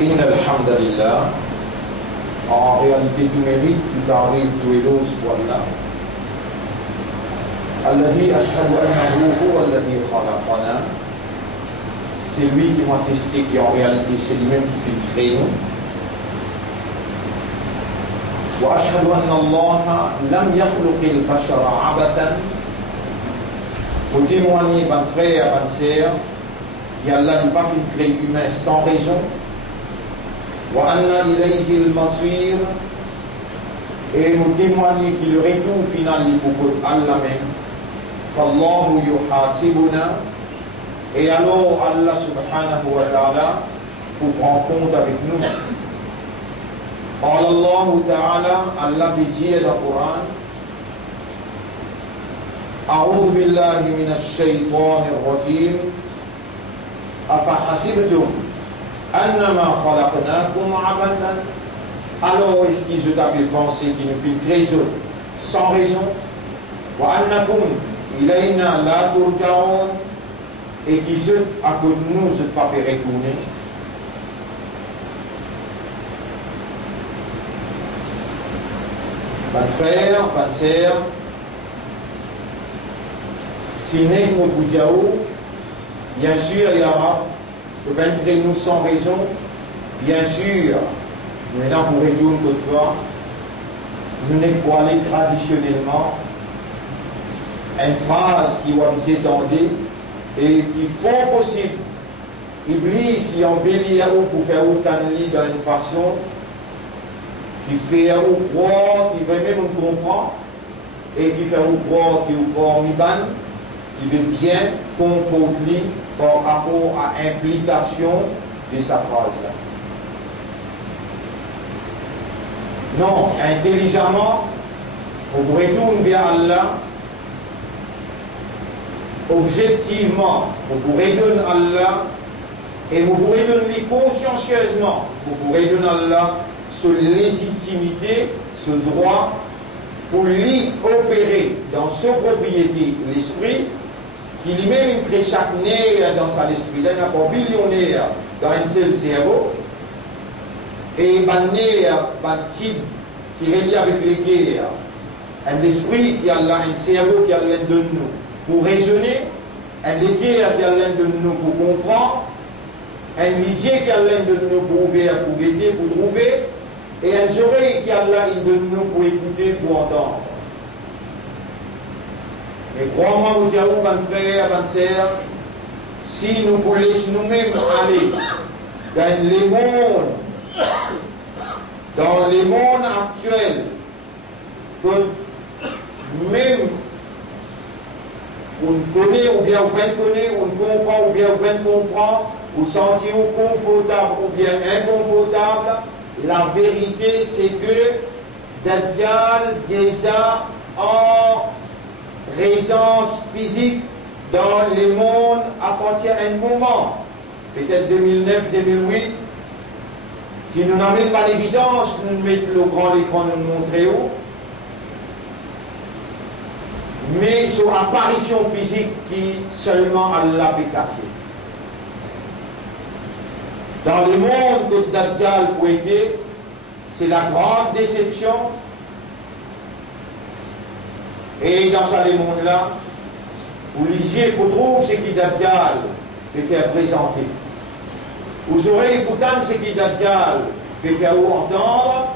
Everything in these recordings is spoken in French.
إن الحمد لله. En réalité, tout mérite, tout arrive, tout éloge pour Allah. الذي أشهد أنه هو الذي خلقنا. C'est lui qui m'a testé, qui en réalité c'est lui-même qui fait créer nous. وأشهد أن الله لم يخلق البشر عبثا. Pour témoigner, ben frère, ben sœur, qu'Allah n'a pas créé l'humain sans raison. وأن إليه المصير. Et nous témoigner que le retour final est pour Allah même. فالله يحاسبنا. Et alors Allah subhanahu wa ta'ala pour prendre compte avec nous. قال الله تعالى, Allah dit dans le Coran, أعوذ بالله من الشيطان الرجيم أفحسبتم أنما خلقناكم عبثا. Alors est-ce que je t'avais pensé qu'il nous fait créer sans raison? وأنكم إلينا لا ترجعون. Et qui se à côté de nous ne pas fait retourner. Ban frère, ban sœur, si nous nous bien sûr il y aura de nous sans raison, bien sûr, maintenant pour retourner toutefois, nous n'avons pas aller traditionnellement une phrase qui va nous étendre et qui font possible. Iblis y embellit pour faire autant de lits d'une façon qui fait croire, qui veut même comprendre, et qui fait croire qu'il est formidable, qui veut bien comprendre par rapport à l'implication de sa phrase. Non, intelligemment, on retourne vers Allah. Objectivement, vous pourrez donner Allah et vous pourrez donner consciencieusement, vous pourrez donner Allah sa légitimité, ce droit pour lui opérer dans sa propriété l'esprit, qui lui-même crée chaque nerf dans sa esprit. Il y a un billionnaire dans un seul cerveau et un nerf, un type qui est relié avec les guerres, un esprit qui a un cerveau qui a l'un de nous pour raisonner, un guerre qui a l'un de nous pour comprendre, un lisier qui a l'un de nous pour ouvrir, pour guetter, pour trouver, et un oreille qui a l'un de nous pour écouter, pour entendre. Et crois-moi, vous dites, mon frère, ma sœur, si nous voulons nous-mêmes aller dans les mondes actuels, que même on connaît ou bien on connaît, on comprend ou bien on comprend, ou sentir confortable ou bien inconfortable, la vérité c'est que Dajjal déjà en présence physique dans les mondes à partir d'un moment, peut-être 2009-2008, qui nous n'amène pas l'évidence, nous mettre le grand écran, nous montrer où, mais son apparition physique qui seulement Allah peut casser. Dans le monde que Dajjal peut aider, c'est la grande déception. Et dans ce monde-là, vous lisiez pour trouver ce qui Dajjal peut faire présenter. Vous aurez écouté ce qui Dajjal peut faire entendre,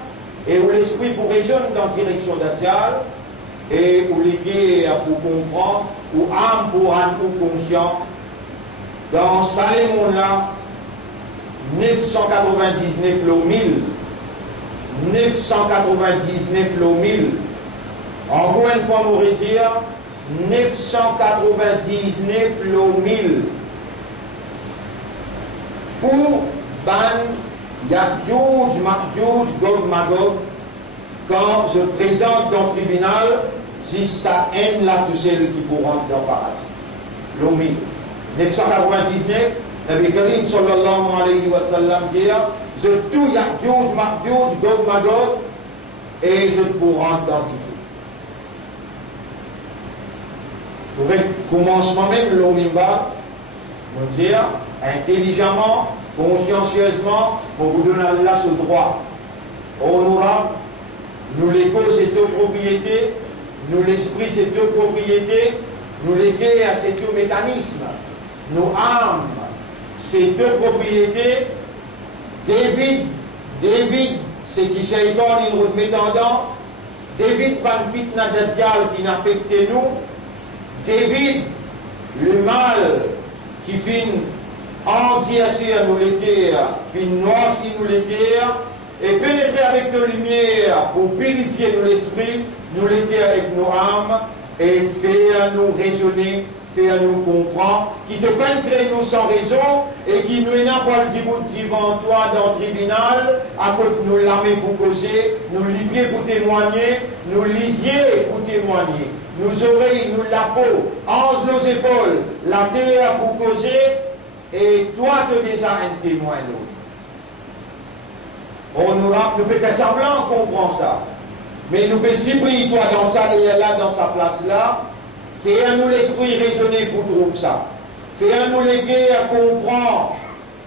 et où l'esprit pour raisonner dans la direction Dajjal, et où les guerres pour comprendre, ou âme pour âme pour conscient. Dans ce monde-là, 999 le 1000, 999 le 1000, encore une fois, on va dire 999 le 1000 pour ban Ya'juj, Ma'juj, Gog, Magog, quand je présente dans le tribunal, si ça haine là, tous ceux qui pourront dans le paradis. Le 1000. 999, Nabi Karim sallallahu alayhi wa sallam dit, je tout Ya'juj, Ma'juj, Gog, Magog, et je pourrai identifier. Au commencement même, l'Omimba, on dit intelligemment, consciencieusement, on vous donne Allah ce droit. Honorable, nous l'ego c'est deux propriétés, nous l'esprit c'est deux propriétés, nous l'équerre c'est deux mécanismes, nous âmes c'est deux propriétés. David, c'est qui Shaitan il remet dedans. David, ban fitna dajjal qui n'affecte nous. David, le mal qui finit entier à nous l'équerre, finit noirci nous l'équerre, et pénétrer avec nos lumières pour purifier nous l'esprit, nous l'équerre avec nos âmes, et faire nous raisonner, faire nous comprendre, qui te peintrait nous sans raison, et qui nous n'a pas le dibout devant toi dans le tribunal, à côté nous l'armée pour causer, nous livier pour témoigner, nous lisier pour témoigner, nous oreilles, nous la peau, ange nos épaules, la terre pour causer, et toi te déjà un témoin nous. Nous peut faire semblant qu'on comprend ça, mais nous peut s'y prier toi dans ça et là, dans sa place là. Fais-nous l'esprit raisonner pour trouver ça. Fais-nous l'éguer à comprendre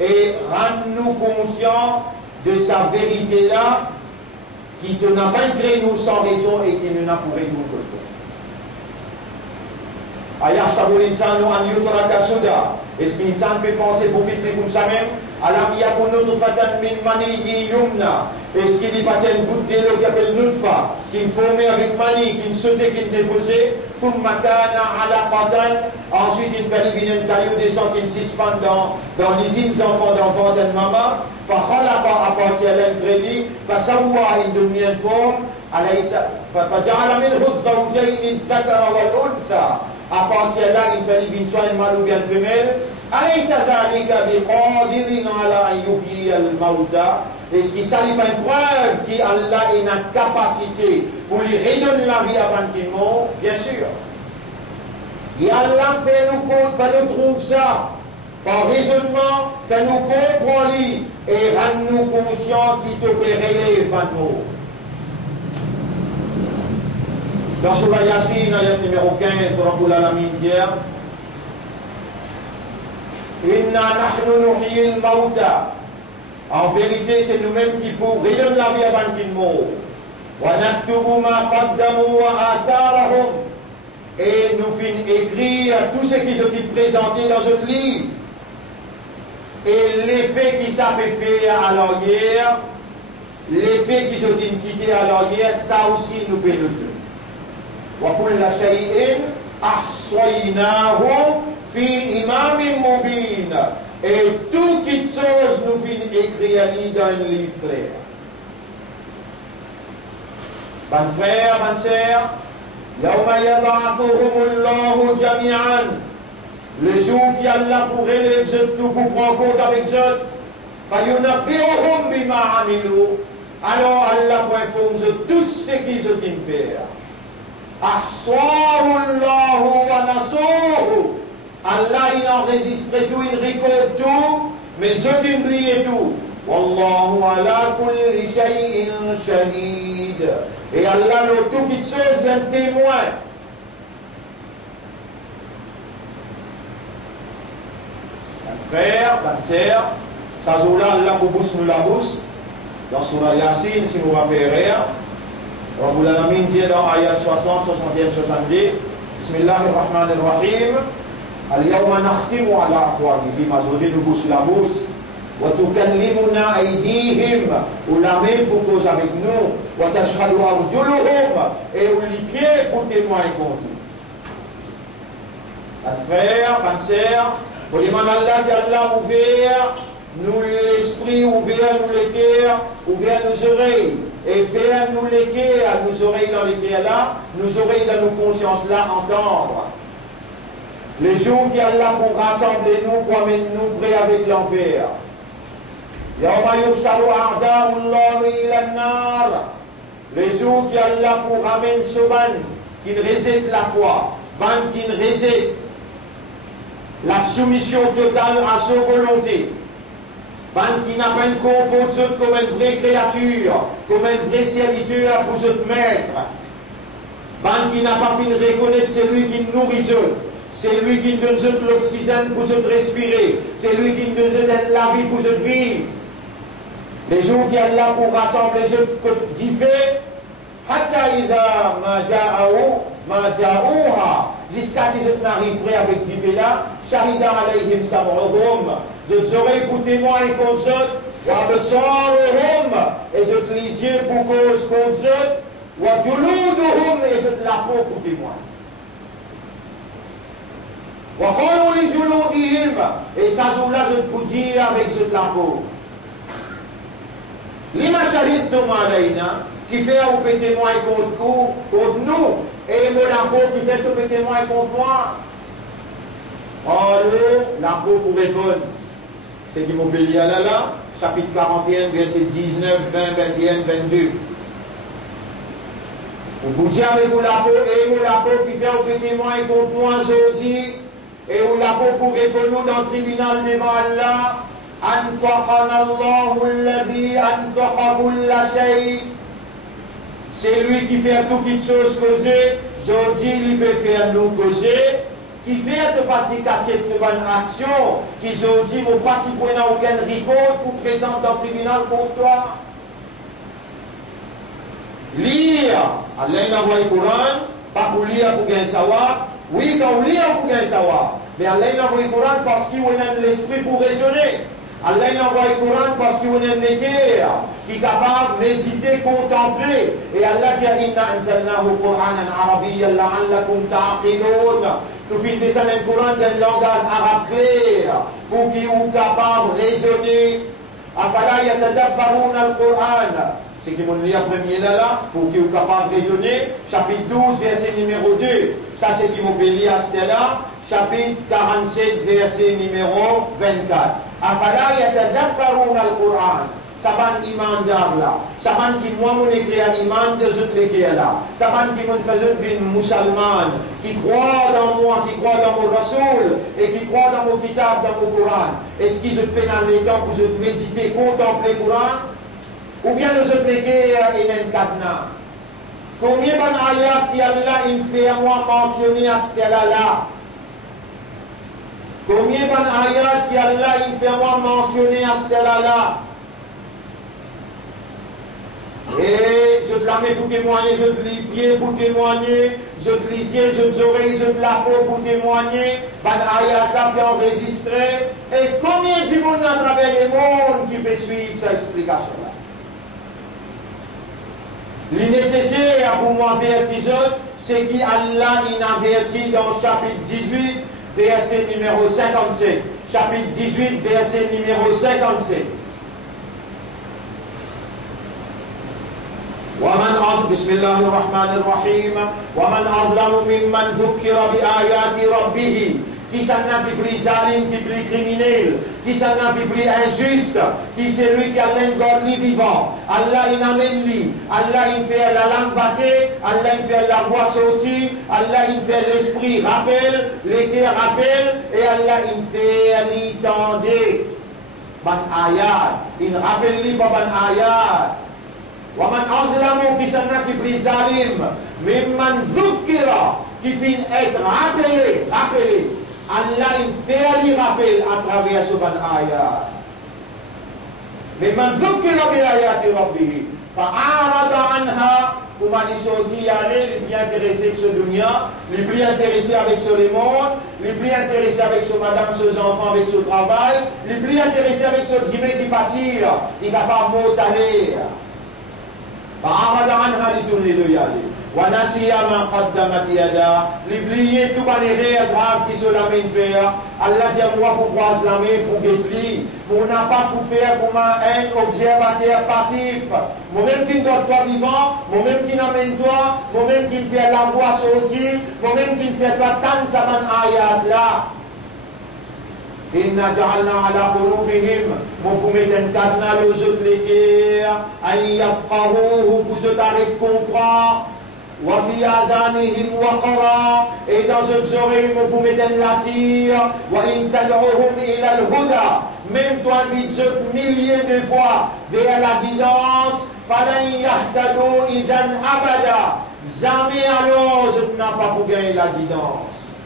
et rends-nous conscients de sa vérité là, qui te n'a pas créé nous sans raison et qui ne n'a pour nous que toi. Ayah sabulin sanu an yutraka suda. Est-ce qu'une insan peut penser pour vite comme ça même? Alam yakunu nutfatan min maniyyi yumna. Est-ce qu'il n'y a pas une goutte d'eau qui appelle nutfa, qui est formée avec mani, qui est sautée, qui est déposée, thumma kana alaqatan, ensuite il fallait venir un caillou descend qui suspend dans les enfants d'enfants d'une maman, fa khalaqa à partir d'un crédit, fa sawwa une demi forme, alaysa fa ja'ala minhu zawjayn al-dhakara wal-untha. À partir de là, il fallait bien soit un mâle ou bien une femelle. Alaysa dhalika biqadirin ala an yuhyi al-mauta. Est-ce qu'il s'agit pas une preuve qu'Allah a une capacité pour lui redonner la vie avant qu'il meure? Bien sûr. Et Allah fait nous trouver ça par raisonnement, fait nous comprendre et rend nous conscients qu'il te révèle les fantômes. Dans Surah Yasin, ayat numéro 15, Rabbul Alamin dit Inna nahnu nuhyi al-mauta. En vérité, c'est nous-mêmes qui pouvons redonner la vie avant qu'il meure. Wa naktubu ma qaddamu wa atharahum. Et nous finissons écrire tout ce qui sont présentés dans notre livre. Et l'effet qui s'est fait à l'arrière, l'effet qui sont quittés à l'arrière, ça aussi nous peut le dire. وَكُلَّ شَيْءٍ أَحْصَيْنَاهُ فِي إِمَامٍ مُبِينٍ. Et toute chose nous finit écrire dans un livre clair. Ban frère, ban sœur, يَوْمَ يَبْعَثُهُمُ اللَّهُ جَمِيعًا. Le jour qui Allah pour élève tout pour prendre compte avec eux, فَيُنَبِّئُهُمْ بِمَا عَمِلُوا. Alors Allah pour informer tout ce qu'ils ont fait. Ahsahu Allahu wa nasuhu. Allah il enregistrait tout, il récolte tout, mais eux ils oublient tout. Wallahu ala kulli shay'in shahid. Et Allah le tout qui chose d'un témoin. Un frère, une sœur, ça joue-là, Allah pour bousse nous la bousse. Dans Surah Yasin, si nous va faire rire. Rabbul Alamin dit dans ayat 60, 61, 62 Bismillahirrahmanirrahim Al-yawma nakhtimu ala afwahihim. Aujourd'hui nous bouche la bouche. Wa tukallimuna aydihim. Ou la main pour cause avec nous. Wa tashhadu arjuluhum. Et ou les pieds pour témoigner contre nous. Un frère, une sœur, pour demander à Allah qu'Allah ouvert nous l'esprit, ouvert nous les cœurs, ouvert nos oreilles. Et faire nous l'équer à nos oreilles dans l'équer là, nos oreilles dans nos consciences là, entendre. Les jours qui Allah pour rassembler nous, pour amener nous près avec l'enfer. Yawma yusharu a'da'ullahi ila an-nar. Les jours qui Allah pour amener ce ban, qui réside la foi, ban qui réside la soumission totale à sa volonté. Ban qui n'a pas une composante comme une vraie créature, comme un vrai serviteur pour ce maître. Ban qui n'a pas fini de reconnaître celui qui nourrit eux, C'est lui qui nous donne l'oxygène pour nous respirer. C'est lui qui nous donne la vie pour nous vivre. Les jours qui est là pour rassembler les autres divers, jusqu'à ce qu'ils n'arrivent prêts avec divers là, Shahida alayhim sam'uhum, je aurai pour témoin et contre eux, wa absaruhum, et je les yeux pour cause contre eux, wa juluduhum, et je la peau pour témoin. Wa qalu li juludihim, et ça jour-là je peux dire avec je la peau. Lima shahidtum alayna, qui fait un peu témoin contre nous, et mon l'impôt qui fait un peu témoin contre moi. Oh, l'impôt pour répondre. C'est qui m'obéit à là, chapitre 41, verset 19, 20, 21, 22. Vous dites avec vous l'impôt, et mon l'impôt qui fait un peu témoin contre moi aujourd'hui, et où l'impôt pour répondre dans le tribunal devant Allah. أنطقنا الله الذي أنطق كل شيء. C'est lui qui fait toutes choses causer. Aujourd'hui, il peut faire nous causer. Qui fait de partie casser de bonnes actions. Qui aujourd'hui, mon parti pour aucun ricot pour présenter dans le tribunal pour toi. Lire. Allah il envoie le Coran. Pas pour lire pour gagner savoir. Oui, quand on lit pour gagner savoir. Mais Allah il envoie le Coran parce qu'il a l'esprit pour raisonner. Allah il envoie le Coran parce qu'il y a une guerre qui est capable de méditer, contempler. Et Allah dit Inna anzalnahu Qur'anan arabiyyan la'allakum ta'qilun. Nous finissons descendre le Coran dans le langage arabe clair pour qu'ils soient capables de raisonner. Afala yatadabbaruna al-Qur'an. C'est qui m'ont lu à premier là, pour qu'ils soient capables de raisonner. Chapitre 12, verset numéro 2. Ça c'est qui m'ont lu à ce là. Chapitre 47, verset numéro 24. Afala yatazakkaruna al-Qur'an. Saban iman d'Allah. Saban qui moi mon écrit à iman de ce l'écrit là. Saban qui me faisait une musulmane, qui croit dans moi, qui croit dans mon Rasoul, et qui croit dans mon kitab, dans mon Coran. Est-ce qu'ils se pénal les temps pour se méditer, contempler le Coran? Ou bien le se l'écrit à Imen Kadna? Combien d'ayats qui Allah il fait à moi mentionner à ce qu'elle a là? Combien d'ayats qui Allah il fait moi mentionner à ce là? Et je te la mets pour témoigner, je te lis pied pour témoigner, je te lis yeux, je te oreilles, je te la peau pour témoigner, ayats là qui enregistré. Et combien de monde à travers le monde qui peut suivre cette explication-là? Le nécessaire pour moi avertir, c'est qu'Allah il avertit dans le chapitre 18. Verset numéro 57. Chapitre 18, verset numéro 57. بسم الله الرحمن الرحيم ومن أظلم ممن ذكر بآيات ربه. Qui s'en a plus zalim, qui plus criminel, qui s'en a plus injuste, qui c'est lui qui a l'engorge vivant. Allah il amène lui, Allah il fait la langue battée, Allah il fait la voix sortie, Allah il fait l'esprit rappel, les cœurs rappel, et Allah il fait l'itendé. Ban ayat, il rappelle lui par ban ayat. Waman azlamu qui s'en a plus zalim, mimman dhukira, qui finit être rappelé. Allah il fait lui rappel à travers ce ban ayat. Mais man dhukira bi ayati rabbih fa'arada anha, comme on dit sorti aller, il est bien intéressé avec ce dunya, il est plus intéressé avec ce monde, il est plus intéressé avec ce madame, ses enfants, avec ce travail, il est plus intéressé avec ce guillemets qui passe, il n'a pas mot d'aller. Fa'arada anha li tourner le yali. Wanasiya ma qaddamat yada, l'oublier tout les grave qui se la main faire. Allah dit à moi pour croiser la main pour guetter, pour n'a pas pour faire comme un observateur passif. Moi-même qui donne toi vivant, moi-même qui n'amène toi, moi-même qui fait la voix sortir, moi-même qui fait toi tant ça man ayat là. Inna ja'alna ala qulubihim, mon pour mettre un cadenas aux autres les guerres, ay yafqahuhu pour se t'arrêter comprendre. وفي آذانهم وقرا et dans leurs oreilles vous pouvez mettre la cire وإن تدعوهم إلى الهدى même toi milliers de fois vers la guidance فلن يهتدوا إذا أبدا jamais alors je n'ai pas pour gagner la guidance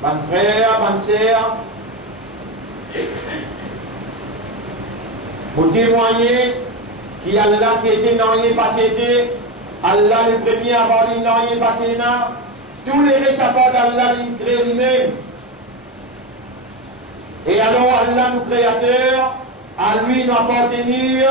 Bonne frère, bonne sœur, pour témoigner qu'Allah c'était non, il pas c'était, Allah le premier avant lui non, il pas c'était, tous les récipients d'Allah il crée lui-même. Et alors Allah nous créateur, à lui nous appartenir.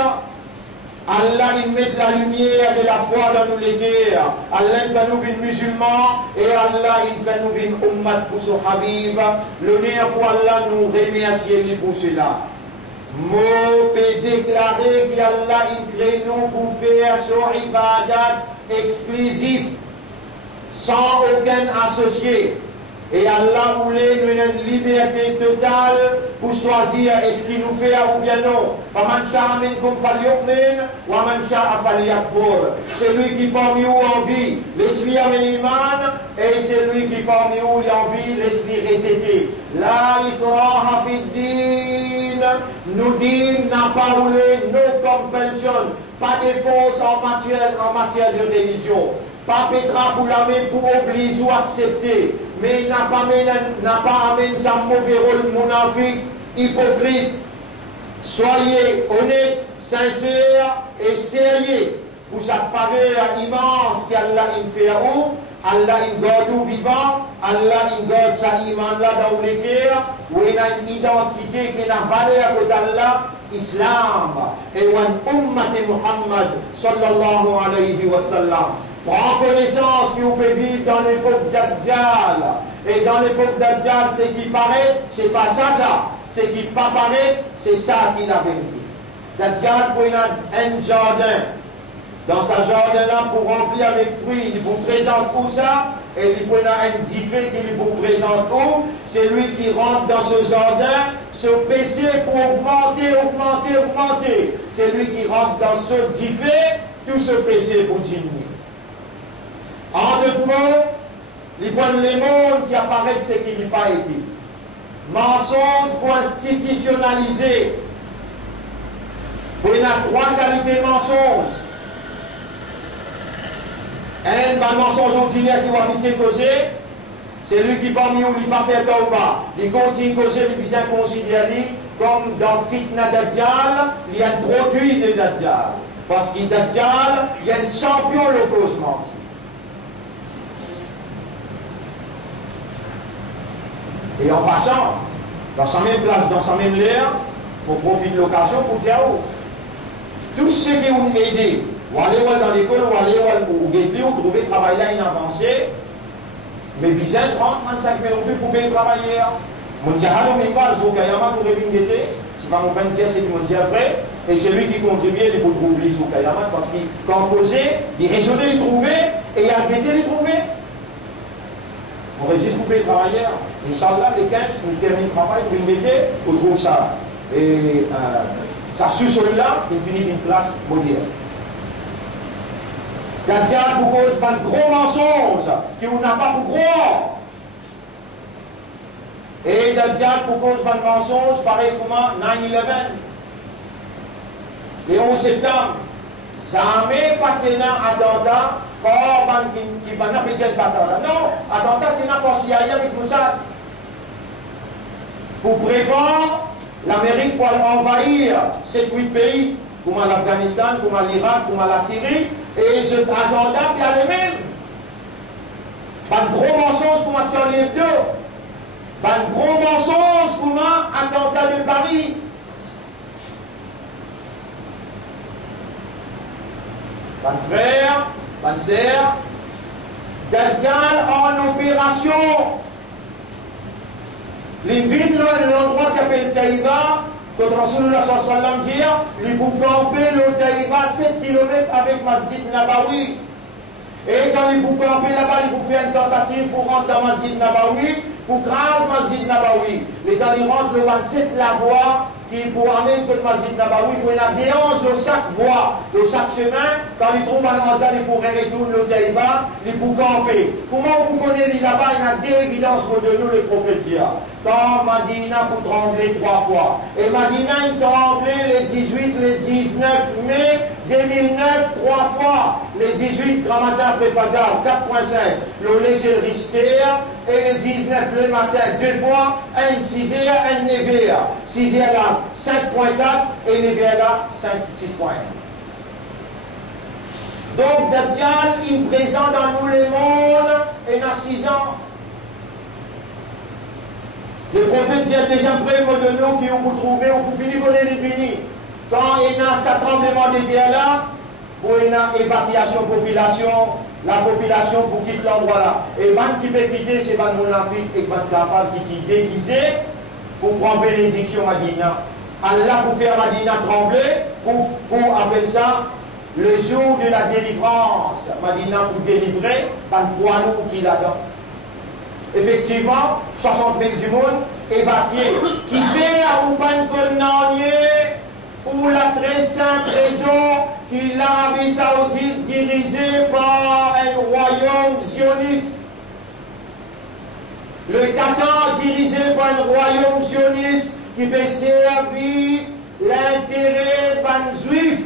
Allah il met la lumière de la foi dans nous les guerres. Allah il fait nous une musulmans et Allah il fait nous une ummat pour son habib. L'honneur pour Allah nous remercier pour cela. Mot peut déclarer qu'Allah il crée nous pour faire son ibadat exclusif sans aucun associé. Et Allah voulait nous une liberté totale pour choisir est-ce qu'il nous fait ou bien non. Celui qui parmi vous a envie, laisse-lui amener l'iman, et celui qui parmi vous a envie, laisse-lui réciter. La ikraha fid din, nous dit n'a pas voulu, no compulsion, pas de force en matière de religion. Pas Petra pour la main pour obliger ou accepter, mais il n'a pas amené sa mauvais rôle monafique, hypocrite. Soyez honnête, sincère et sérieux pour cette faveur immense qu'Allah il fait à vous. Allah il garde nous vivant, Allah il garde sa iman là dans les cœurs, où il a une identité qui a valeur pour Allah, Islam, et une ummat Muhammad sallallahu alayhi wa sallam. Prends connaissance que vous pouvez vivre dans l'époque d'Adjal. Et dans l'époque d'Adjal, ce qui paraît, c'est pas ça. Ce qui pas paraît, c'est ça qui la vérité. Dajjal pour un jardin. Dans ce jardin-là, pour remplir avec fruits, il vous présente où ça? Et il prend un diffé qu'il vous présente où? C'est lui qui rentre dans ce jardin, se PC pour augmenter. C'est lui qui rentre dans ce diffé, tout ce PC pour diminuer. En d'autres mots, il prend les mondes qui apparaissent ce qui n'a pas été. Mensonge pour institutionnaliser. Pour il y a trois qualités de mensonge. Un mensonge ordinaire qui va venir causer, c'est lui qui parmi nous, il ne va pas faire tauba. Il continue de causer, il vient considérer comme dans Fitna Dajjal, il y a un produit de Dajjal. Parce qu'il Dajjal, il y a un champion le causement. Et en passant, dans sa même place, dans sa même l'air, on profite de l'occasion pour dire tous ceux qui ont aidé, ou aller dans l'école, ou aller au guetter, ou trouver travail là, une avancée, mais bien 30-35 000 euros pour payer le travailler. Mon dit, allô, mais pas, le Zokayama, pour revenir guetter, c'est pas mon père dire, c'est mon dit après, et c'est lui qui contribue, il faut trouver le Zokayama, parce qu'il, quand on causait, il raisonnait les trouver, et il a guetté les trouver. On résiste pour payer le travailleur. Inch'Allah, les 15, nous terminons le travail, pour une métier, on trouve ça. Et ça sous-sol là, il finit une classe moderne. Dajjal vous cause un gros mensonge que vous n'avez pas pour croire. Et Dajjal vous cause un mensonge pareil comme 9/11. Le 11 septembre, jamais pas de attentat. Qui va n'a pas de attentat. Non, attentat c'est n'importe qui aille avec tout ça. Pour prévoir l'Amérique pour envahir 7-8 pays, comme l'Afghanistan, comme l'Irak, comme la Syrie, et ce agenda qui a le même. Pas de gros mensonges comme Charlie Hebdo. Pas de gros mensonges comme attentat de Paris. Pas de frère, pas de sœur. Dajjal en opération. Les villes, l'endroit qui s'appelle Taïba, quand Rasulullah sallallahu alayhi wa sallam dit, il vous campez le Taïba 7 km avec Masjid Nabawi. Et quand il vous campez là-bas, il vous fait une tentative pour rentrer dans Masjid Nabawi, pour grâce Masjid Nabawi. Mais quand il rentre le 27, la voie, qui pour amener le Masjid Nabawi, pour une adhérence de chaque voie, de chaque chemin, quand il trouve un endroit, il pourrait retourner le Taïba, il vous camper. Comment vous connaissez là-bas, il y a deux évidences pour de nous, les prophètes. Quand Madina vous tremblez 3 fois. Et Madina, il tremblait les 18, les 19 mai 2009, 3 fois. Les 18, grand matin après Fajr, 4.5. Le laisser le rister. Et les 19, le matin, 2 fois. Un 6h, un 9h. 6h là, 5.4. Et 9h là, 6.1. Donc, Dajjal, il est présent dans nous le monde. Et dans 6 ans. Le prophète dit déjà près de nous qui vous trouvez, vous finissez qu'on est fini. Quand il y a ce tremblement de terre là, pour une évacuation population, la population pour quitter l'endroit là. Et man qui peut quitter, c'est man monafik et man capable qui t'y déguisé pour prendre bénédiction à Madina. Allah pour faire Madina trembler, pour appeler ça le jour de la délivrance. Madina pour délivrer, par le poids lourd qu'il a dedans. Effectivement, 60 000 du monde évacué. Qui fait à Ouban Kolnanier pour la très simple raison que l'Arabie Saoudite dirigée par un royaume sioniste. Le Qatar dirigé par un royaume sioniste qui veut servir l'intérêt des juifs.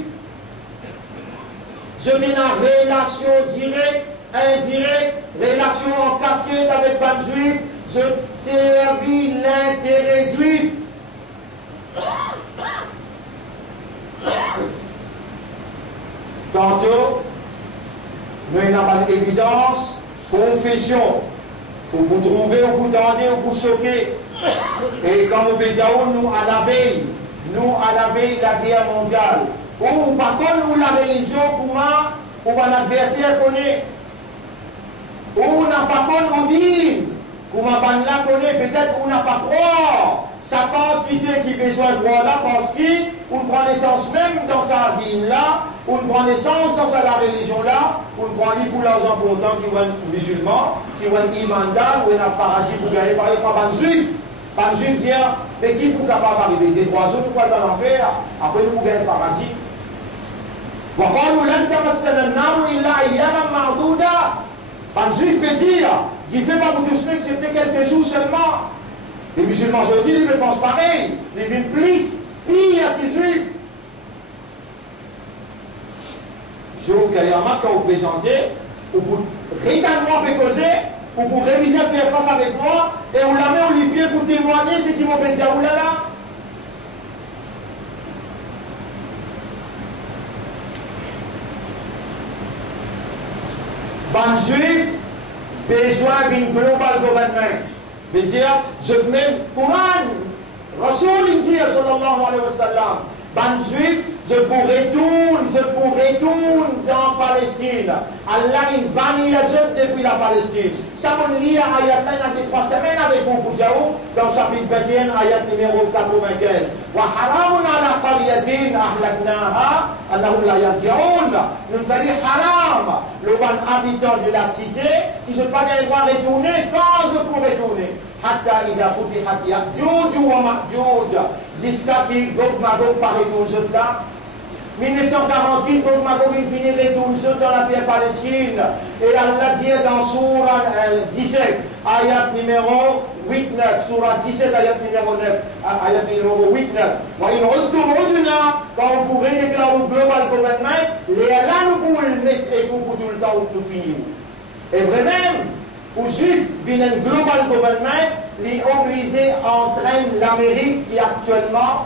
Je mets une relation directe, indirecte, relation en café avec les juifs, je servis l'intérêt juif. Tantôt, nous avons une évidence, confession, pour vous trouver, ou vous donner, ou vous choquer. Et comme on peut dire, nous à la veille de la guerre mondiale, ou par contre, nous la religion, comment, ou un adversaire connaît, ou n'a pas qu'on dit, comment on la connaît, peut-être qu'on n'a pas croire. Sa quantité qui besoin de voir là, parce qu'on prend naissance même dans sa vie là, on prend naissance dans la religion là, on prend ni pour l'argent pour autant qui vont musulmans, qui vont imandal, ou un paradis pour gagner par exemple par un juif. Par un juif dire, mais qui pour capable d'arriver? Des 3 jours, nous allons dans l'enfer, après nous gagner le paradis. وقالوا لن تمسنا النار إلا أياما معدودة. Un juif peut dire, Dieu fait pas pour tous ceux que c'était quelques jours seulement. Les musulmans aujourd'hui, ils pensent pareil. Ils vivent plus, pire que les juifs. Jour Kayama, quand vous présentez, vous réellement fait causer, ou vous réviser faire face avec moi, et on la met au lipier pour témoigner ce qui m'ont fait dire, oulala. Ban juif, besoin d'une global government. veut dire, je mets Coran, Rasoul dit, sallallahu alayhi wa sallam, ban juif, je pourrais retourner dans Palestine. Allah il bannit les autres depuis la Palestine. Ça me lit à ayat 3 semaines avec vous pour dire, dans le chapitre 21, ayat numéro 95. Wa haramun ala qaryatin ahlaknaha, annahum la yarji'un. Nous faisons haram, le bon habitant de la cité, qui ne peut pas pouvoir retourner quand je pourrais retourner. Hatta ida futihat Ya'juj wa Ma'juj, jusqu'à ce que Gog Magog paraît aux autres là. 1948, Gog Magog finit retourne dans la terre Palestine. Et Allah dit dans Surah 17, ayat numéro 8-9, Surah 17, ayat numéro 9, ayat numéro 8-9. Wa in udtum udna, quand vous pourrez déclarer au global government, les Allah nous pour le mettre et pour tout le temps où nous finissons. Et vraiment, aux Juifs, viennent un global government, les obligés entraînent l'Amérique qui actuellement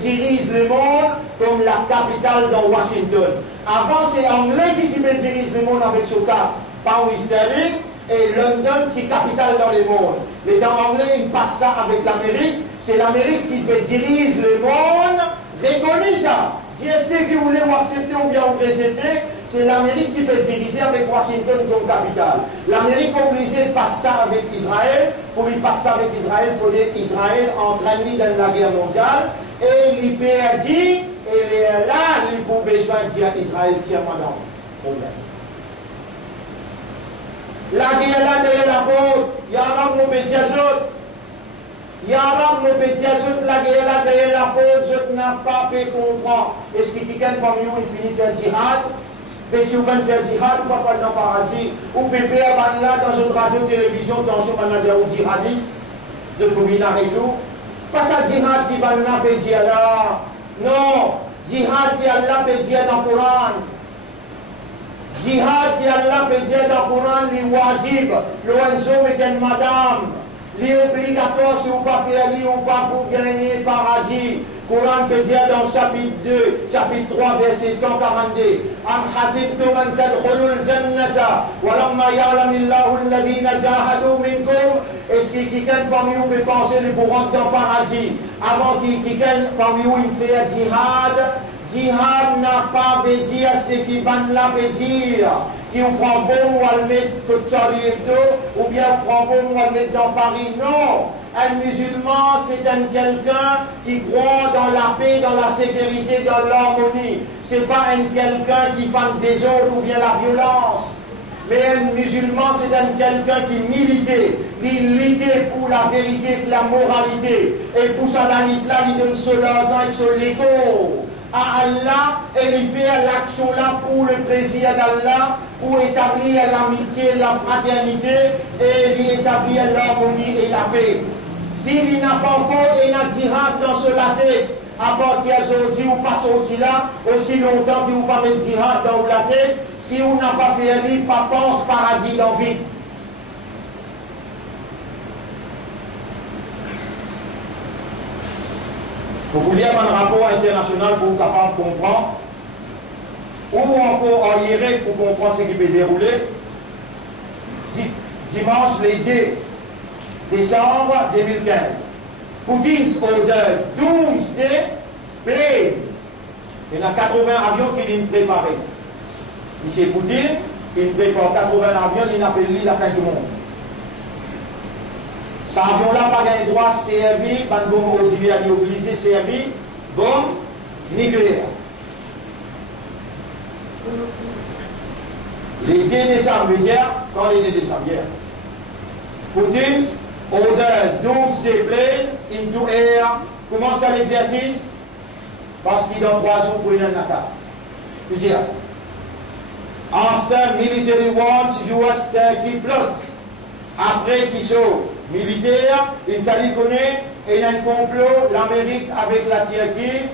dirige le monde comme la capitale dans Washington. Avant, c'est Anglais qui dirige le monde avec son casse, Pound sterling, et London qui est capitale dans le monde. Mais dans Anglais, ils passent ça avec l'Amérique. C'est l'Amérique qui dirige le monde. Reconnaissez ça. Dieu sait que vous voulez accepter ou bien vous rejeter. C'est l'Amérique qui peut diriger avec Washington comme capitale. L'Amérique est obligée de passer ça avec Israël. Pour y passer ça avec Israël, il faut dire Israël entraîné dans la guerre mondiale. Et il perdit, et là, il faut besoin de dire Israël tient pendant le problème. La guerre là derrière la porte, il y a un homme qui il y a un homme qui la guerre là derrière la porte, je n'ai pas pu comprendre. Est-ce qu'il y a quelqu'un parmi vous qui finit de faire djihad? Mais si vous voulez faire djihad, vous ne pouvez pas dans le paradis. Ou pépé à là dans une radio-télévision, dans ce qu'on a dit aux djihadistes, de Koumina et tout. Pas ça djihad qui va nous faire là. Non. Jihad qui Allah peut dire dans le Coran. Jihad qui Allah peut dire dans le Coran, les wajib, le wanzo et une madame. Les obligatoires, si vous ne pas faire, ou pas pour gagner paradis. Coran peut dire dans chapitre 2, chapitre 3, verset 142. Am hasibtum an tadkhulul jannata wa lamma ya'lamillahu alladhina jahadu minkum. Est-ce que quelqu'un parmi vous peut penser de pour rentrer dans le paradis avant que quelqu'un parmi vous il fait jihad? Jihad n'a pas veut dire ce qui va là veut dire. Qui on prend bon ou on le met ou bien on prend bon ou on le met dans Paris. Non. Un musulman, c'est quelqu'un qui croit dans la paix, dans la sécurité, dans l'harmonie. C'est pas un quelqu'un qui fait des autres ou bien la violence. Mais un musulman, c'est quelqu'un qui militait pour la vérité, pour la moralité. Et pour ça, là, il donne son argent et son légo à Allah et il fait l'action là pour le plaisir d'Allah, pour établir l'amitié, la fraternité et établir l'harmonie et la paix. S'il n'a pas encore un dirham dans cela tête, à partir d'aujourd'hui ou pas sorti là, aussi longtemps que vous ne pas mettre dirham dans la tête, si vous n'avez pas fait un livre, pas pense paradis dans vie. Vous voulez avoir un rapport international pour vous capable de comprendre, ou encore en hiérarchie pour comprendre ce qui peut dérouler. Dimanche, le 2 décembre 2015. Putin's orders Doomsday plane. Il y a 80 avions qui viennent préparer. M. Poutine, il prépare 80 avions, il appelle la fin du monde. Cet avion-là n'a pas le droit de servir, quand vous obligé de servir, bombe nucléaire. Les 2 décembre, quand les 2 décembre, Putin's orders Doomsday plane into air. Comment ça l'exercice? Parce qu'il donne 3 jours pour une attaque. Plusieurs. After military wars, US Turkey plots. Après qu'ils sont militaires, il fallait connaître et un complot, l'Amérique avec la Turquie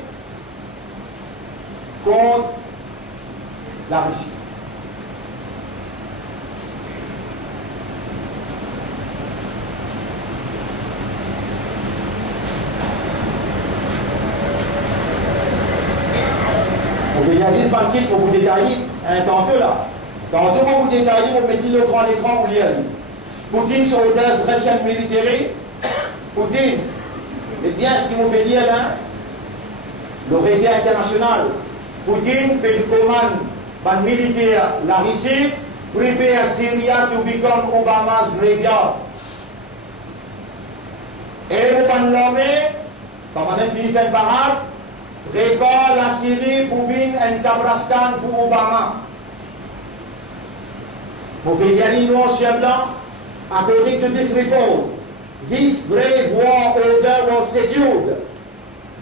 contre la Russie. Il y a 6 26 pour vous détailler un tantôt là. Tantôt pour vous détailler, vous mettez le grand écran, vous lire. Putin's orders Russian military. Poutine, et bien ce qu'il vous peut dire là, l'autorité internationale. Poutine fait le commande par le militaire, la Russie, prepare Syria to become Obama's graveyard. Et vous van l'armée, quand on a fini de faire une parade, prépare la Syrie pour venir un Kabrastan pour Obama. Vous pouvez y aller noir sur blanc. According to this report, this brave war order was secured.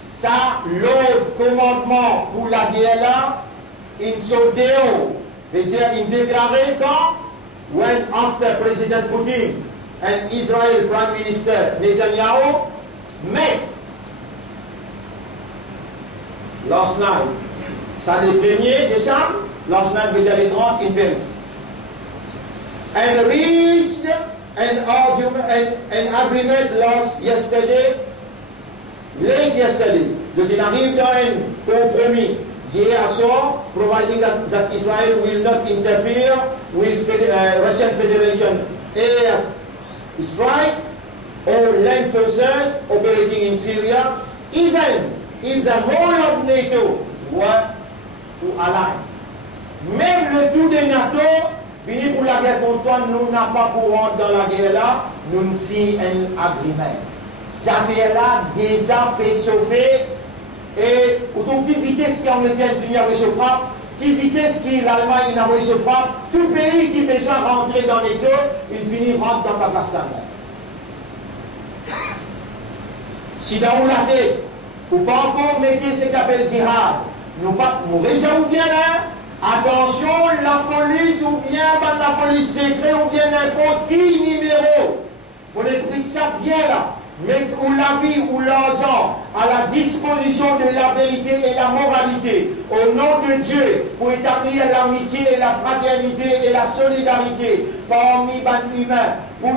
Ça, l'ordre commandement pour la guerre là, in Sodeo, c'est-à-dire in déclaré quand, when after President Putin and Israel Prime Minister Netanyahu met last night, ça le 1er décembre, last night veut dire les 30 in Paris, and reached an agreement last yesterday, late yesterday. Donc il arrive dans un compromis hier soir, providing that Israel will not interfere with Russian Federation air strike or land forces operating in Syria, even if the whole of NATO were to ally. Même le tout de NATO, fini pour la guerre contre toi, nous n'avons pas pour rentrer dans la guerre là, nous signons un agreement. Ça fait là déjà fait chauffer et pour toute vitesse qu'Angleterre finit avec ce frappe, qui vitesse que l'Allemagne a envoyé ce frappe, tout pays qui a besoin de rentrer dans les deux, il finit rentre dans Kazakhstan. Si dans la tête, ou pas encore mettez ce qu'appelle jihad, nous pas résolvons bien là. Attention, la police ou bien la police secrète ou bien n'importe qui numéro. On explique ça bien là. mettre la vie ou l'argent à la disposition de la vérité et la moralité au nom de Dieu pour établir l'amitié et la fraternité et la solidarité parmi les humains, pour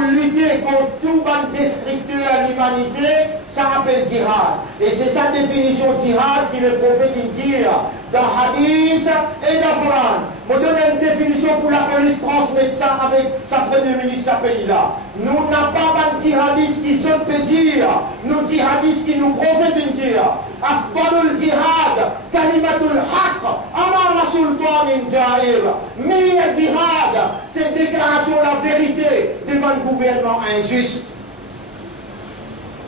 lutter contre tout ban destructeur à l'humanité, ça appelle djihad. Et c'est sa définition djihad qui le prophète dit dans Hadith et dans Coran. Je donne une définition pour la police transmettre ça avec sa première ministre à ce pays-là. Nous n'avons pas de djihadistes qui sont dire, nous djihadistes qui nous prophètent dire. Afdalul jihad, kalimatul haq, amana sultanin jair. Meilleur jihad, c'est une déclaration de la vérité devant un gouvernement injuste.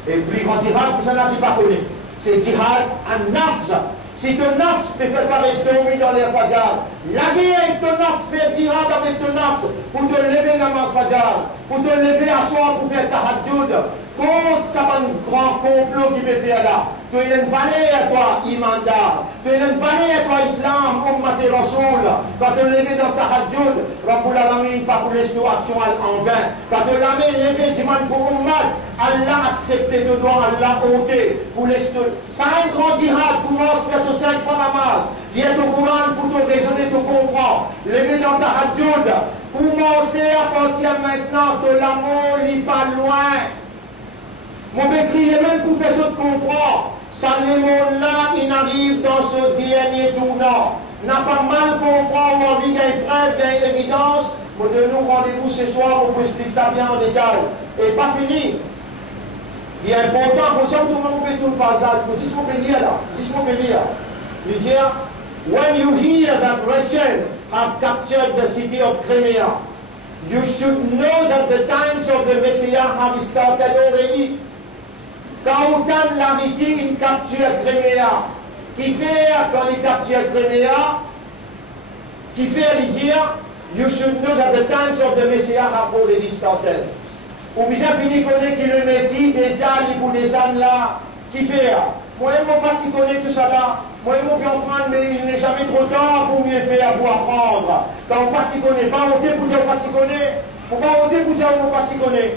Et puis grand jihad, ça n'a pas connu. C'est jihad en nafs. Si ton nafs te fait pas rester au milieu dans les fajars, la guerre avec ton nafs, faire jihad avec ton nafs, pour te lever dans le fajar, pour te lever à soir pour faire tahajjud, contre ça un grand complot qui peut faire là. Tu es une valeur à toi, imandar. Tu es une valeur à toi, islam, ummat et rasoul. Quand tu levé dans tahajjud, Rabbul Alamin, pas pour laisser action en vain. Quand tu l'as levé du mal pour ummat, Allah accepté de toi, Allah ôté. Pour laisser ça un grand jihad, commence faire 5 fois namaz. Viens au Coran pour te raisonner, te comprendre. Lever dans tahajjud. Commencez à partir maintenant de l'amour, il n'est pas loin. Mon peut crier même pour faire ce comprendre. Ça, les mondes-là, ils arrivent dans ce dernier tournant. N'a pas mal comprendre, on envie d'une preuve, d'une évidence. Nous donnons rendez-vous ce soir pour vous expliquer ça bien en détail. Et pas fini. Il est important, pour ça, tout le monde peut tout le passage. C'est ce qu'on peut lire là. C'est ce qu'on peut lire. Il dit, when you hear that Russians have captured the city of Crimea, you should know that the times of the Messiah have started already. Quand autant la Russie il capture Crimea, qui fait quand il capture Crimea, qui fait dire, you should know that the times of the Messiah have already started. Ou bien fini connaître que le Messie déjà il pour descendre là, qui fait. Moi je ne pas si connaître tout ça là. Moi je ne comprendre mais il n'est jamais trop tard pour mieux faire, pour apprendre. Quand on ne connaît pas, on dit pour ça on ne connaît. Pourquoi on dit pour ça on ne connaît?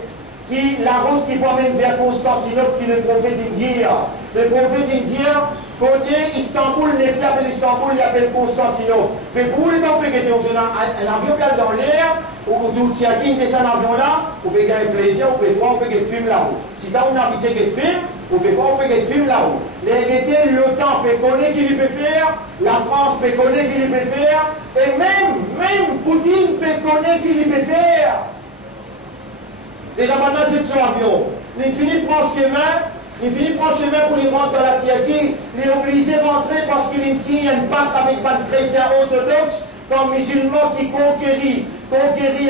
Qui, la route qui promène vers Constantinople, qui le prophète indien. Le prophète indien, fondé Istanbul, n'est pas appelé Istanbul, il appelle Constantinople. Mais pour les temps que tu as un avion qui est dans l'air, ou tu as quitté cet avion-là, vous pouvez gagner plaisir, vous pouvez voir, vous pouvez filmer là-haut. Si tu as une habitude qui filme, vous pouvez voir, vous pouvez filmer là-haut. L'OTAN peut connaître qui lui peut faire, la France peut connaître qui lui peut faire, et même Poutine peut connaître qui lui peut faire. Et là maintenant c'est son avion. Il finit de prendre chemin pour lui rentrer dans la Turquie. Il est obligé de rentrer parce qu'il signe un pacte avec un chrétien orthodoxe comme musulman qui conquérit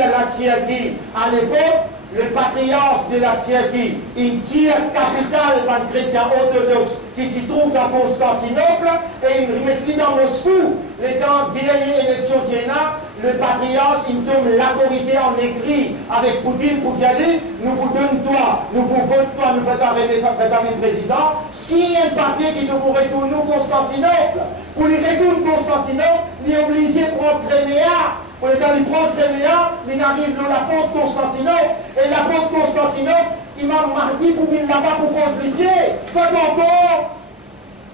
à la Turquie. À l'époque, le patriarche de la Turquie, il tire capitale d'un chrétien orthodoxe qui se trouve à Constantinople et il remet dans Moscou. Les temps dernière élection d'Iéna, le patriarche, il tombe l'autorité en écrit avec Poutine pour dire nous vous donnons toi, nous vous votons toi, nous faisons arriver le président. S'il y a un papier qui nous retourne Constantinople, pour lui retourner Constantinople, il est obligé de prendre Crimea. Pour les temps, il prend Crimea, il arrive dans la porte Constantinople, et la porte Constantinople, il m'a marqué pour venir là-bas pour poser les pieds. Pas encore.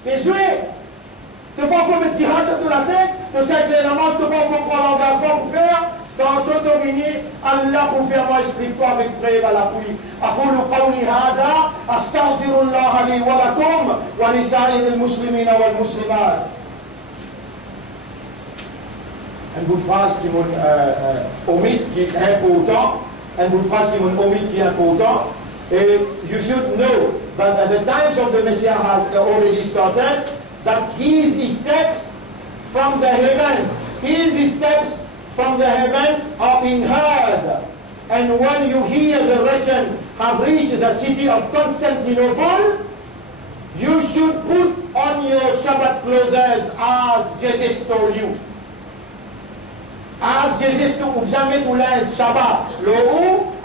T'es joué. Tu ne peux pas me tirer de la tête, de cette namaz, tu ne peux pas prendre l'engagement pour faire. Quand tu domines, Allah pour faire, moi explique-toi avec preuve à l'appui. أقول قولي هذا أستغفر الله لي ولكم ولسائر المسلمين والمسلمات. Une bout de phrase qui omite qui est important. Une bout de phrase qui omite qui est important. Et you should know that at the times of the Messiah has already started. That his steps from the heavens are being heard. And when you hear the Russians have reached the city of Constantinople, you should put on your Shabbat clothes as Jesus told you. As Jesus told jamais to learn Shabbat,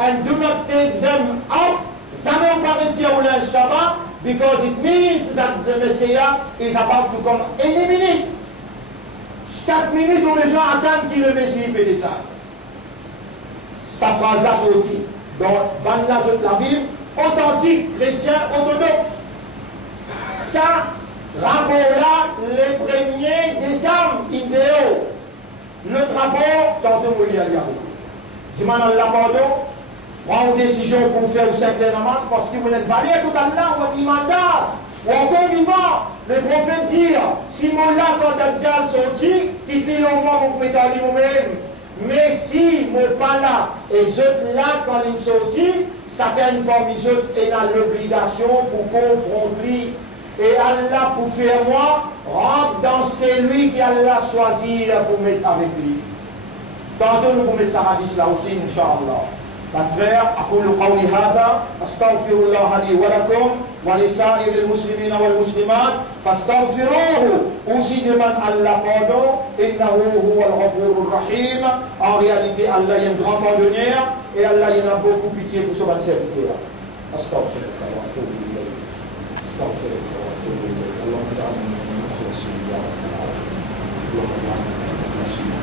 and do not take them off. Jamais on parle de Shabbat. Because it means that the Messiah is about to come any minute. Chaque minute, on les gens attendent que le Messie peut descendre. Sa phrase là sortie. dans la Bible, authentique, chrétien, orthodoxe. Ça, rapport-là, les premiers décembre, idéaux. Le rapport, tantôt, vous l'y allez. Je m'en ai l'abandon, prends une décision pour faire une certaine namaz, parce que vous n'êtes pas lié tout à l'heure, votre imandat, ou encore vivant. Le prophète dit, si mon là, quand Dajjal sorti, qui fait longtemps, vous pouvez aller vous-même. Mais si mon pas là, et je là, quand il sorti, chacun parmi eux a l'obligation pour confronter. Et Allah, pour faire moi, rentre dans celui qui Allah choisir pour mettre avec lui. Tantôt nous pouvons mettre ça hadith là aussi, Inch'Allah. Mes frères, أقول قولي هذا أستغفر الله لي ولكم ولسائر المسلمين والمسلمات فاستغفروه. Aussi demande Allah pardon, إنه هو الغفور الرحيم. En réalité, Allah est un grand pardonneur et Allah il a beaucoup pitié pour son serviteur. أستغفر الله وأتوب إليه. أستغفر الله وأتوب إليه. اللهم اجعلنا من المخلصين يا رب العالمين. اللهم اجعلنا من المخلصين.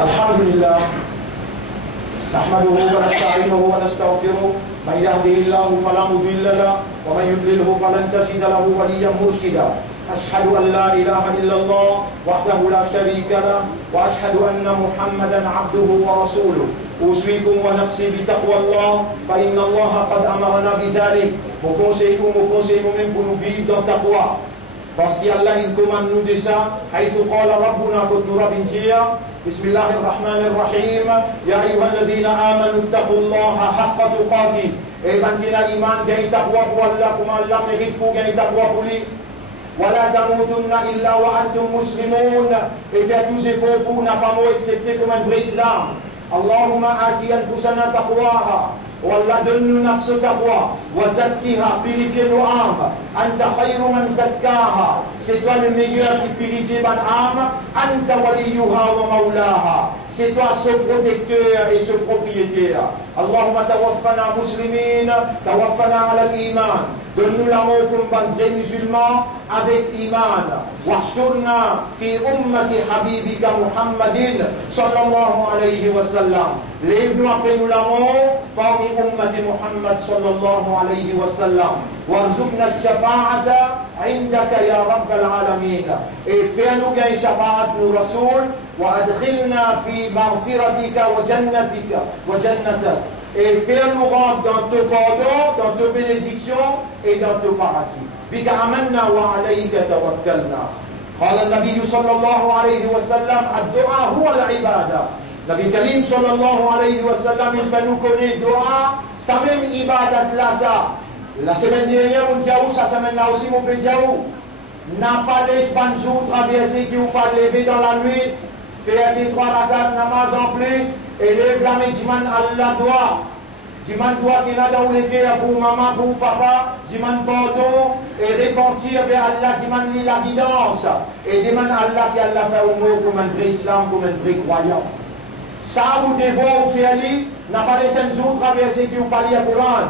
الحمد لله نحمده ونستعينه ونستغفره من يهده الله فلا مضل له ومن يضلله فلن تجد له وليا مرشدا أشهد أن لا إله إلا الله وحده لا شريك له وأشهد أن محمدا عبده ورسوله أوصيكم ونفسي بتقوى الله فإن الله قد أمرنا بذلك. Mon conseil vous-même pour nous vivre dans taqwa. Parce qu'Allah il commande nous de ça. حيث قال ربنا قد ربنا بسم الله الرحمن الرحيم يا أيها الذين آمنوا اتقوا الله حق تقاته. Et ben qui a iman gagne taqwa pour Allah comme Allah mérite pour gagner taqwa pour lui. ولا تموتن إلا وأنتم مسلمون. Et faire tous efforts pour n'a pas mort excepté comme un vrai islam. اللهم آتِ أنفسنا تقواها. والله donne-nous نفس تقوى وزكها, purifie nos âmes. أنت خير من زكاها. C'est toi le meilleur qui purifie mon âme. أنت وليها ومولاها. C'est toi ce protecteur et ce propriétaire. اللهم توفنا مسلمين توفنا على الإيمان. Donne-nous l'amour comme un vrai musulman avec iman. واحشرنا في أمة حبيبك محمد صلى الله عليه وسلم. Lève-nous après nous l'amour parmi أمة محمد صلى الله عليه وسلم. وارزقنا الشفاعة عندك يا رب العالمين. Et fais-nous gagner شفاعة nos رسول. وأدخلنا في مغفرتك وجنتك. Et fais-nous rentrer dans tes pardons, dans tes bénédictions et dans tes paradis. بك آمنا وعليك توكلنا. قال النبي صلى الله عليه وسلم الدعاء هو العبادة. Nabi Karim sallallahu alayhi wa sallam, il fait nous connaître dua, ça même ibadat là ça. La semaine dernière, on dit ça semaine là aussi, mon père Djaou. N'a pas l'espagne jour traversé qui vous pas lever dans la nuit, faire des 3 rakat namaz en plus, et lève la main, diman Allah doit. Diman doit qu'il y a dans les cœurs pour maman, pour papa, diman pardon, et repentir vers Allah, diman li la guidance, et diman Allah qui Allah fait au mot comme un vrai islam, comme un vrai croyant. Ça, vous devez vous faire lire, n'a pas les 5 jours traversés qui vous parlent à Coran.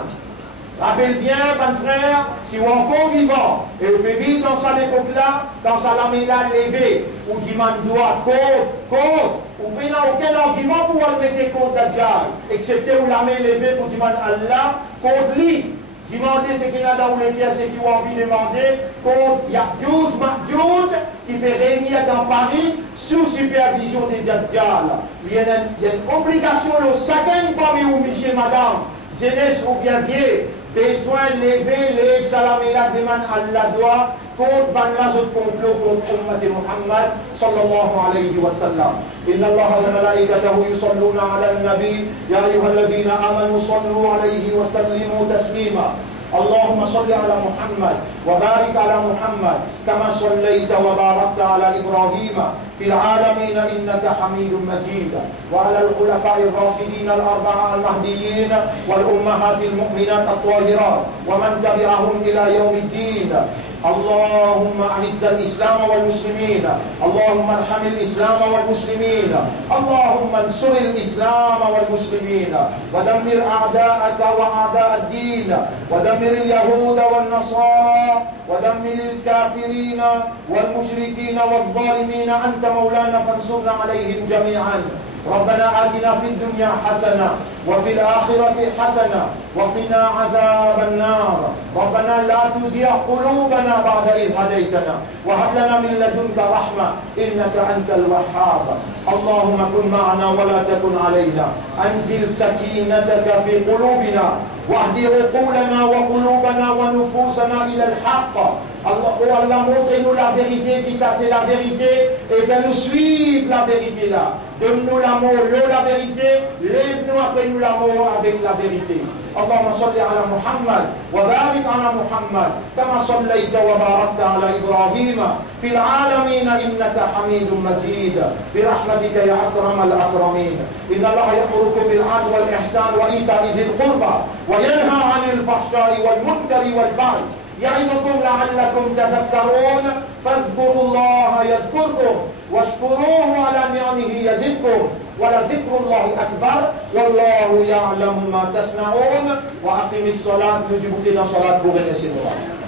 Rappelle bien, mon frère, si vous êtes encore vivant, et vous pouvez vivre dans cette époque-là, dans sa lamella levée, où demande doit contre, ou bien aucun argument pour le mettre contre Dajjal, excepté où la main levée pour demander Allah contre lui. Demandez ce qu'il y a dans les pierres, ce qui ont envie de demander contre Ya'juj, Ma'juj, qui fait régner dans Paris sous supervision des Dajjal. Il y a une obligation, le chacun parmi vous, monsieur, madame, jeunesse ou bien vieux, besoin de lever les salamela demande Allah doit contre ban la complot contre ummati Muhammad sallallahu alayhi wa sallam. Inna Allah wa malaikatahu yusalluna ala al-nabi ya ayyuhalladhina amanu sallu alayhi wa sallimu taslima. اللهم صل على محمد وبارك على محمد كما صليت وباركت على إبراهيم في العالمين إنك حميد مجيد وعلى الخلفاء الراشدين الأربعة المهديين والأمهات المؤمنات الطاهرات ومن تبعهم إلى يوم الدين. اللهم أعز الإسلام والمسلمين، اللهم ارحم الإسلام والمسلمين، اللهم انصر الإسلام والمسلمين ودمر أعداءك وأعداء الدين ودمر اليهود والنصارى ودمر الكافرين والمشركين والظالمين. أنت مولانا فانصرنا عليهم جميعا. ربنا آتنا في الدنيا حسنة وفي الآخرة حسنة وقنا عذاب النار. ربنا لا تزغ قلوبنا بعد إذ هديتنا وهب لنا من لدنك رحمة إنك أنت الوهاب. اللهم كن معنا ولا تكن علينا. أنزل سكينتك في قلوبنا واهد عقولنا وقلوبنا ونفوسنا إلى الحق. Allah, montre-nous la vérité, dis ça c'est la vérité, et fais-nous suivre la vérité là. Donne-nous l'amour, la vérité, lève-nous après nous l'amour avec la vérité. اللهم صل على محمد وبارك على محمد كما صليت وباركت على إبراهيم في العالمين إنك حميد مجيد برحمتك يا أكرم الأكرمين. إن الله يأمركم بالعدل والإحسان وإيتاء ذي القربى وينهى عن الفحشاء والمنكر والبغي يعظكم لعلكم تذكرون. فاذكروا الله يذكركم واشكروه على نعمه يزدكم ولذكر الله أكبر والله يعلم ما تصنعون. وأقم الصلاة. نجيب لنا صلاة بغير سنوات.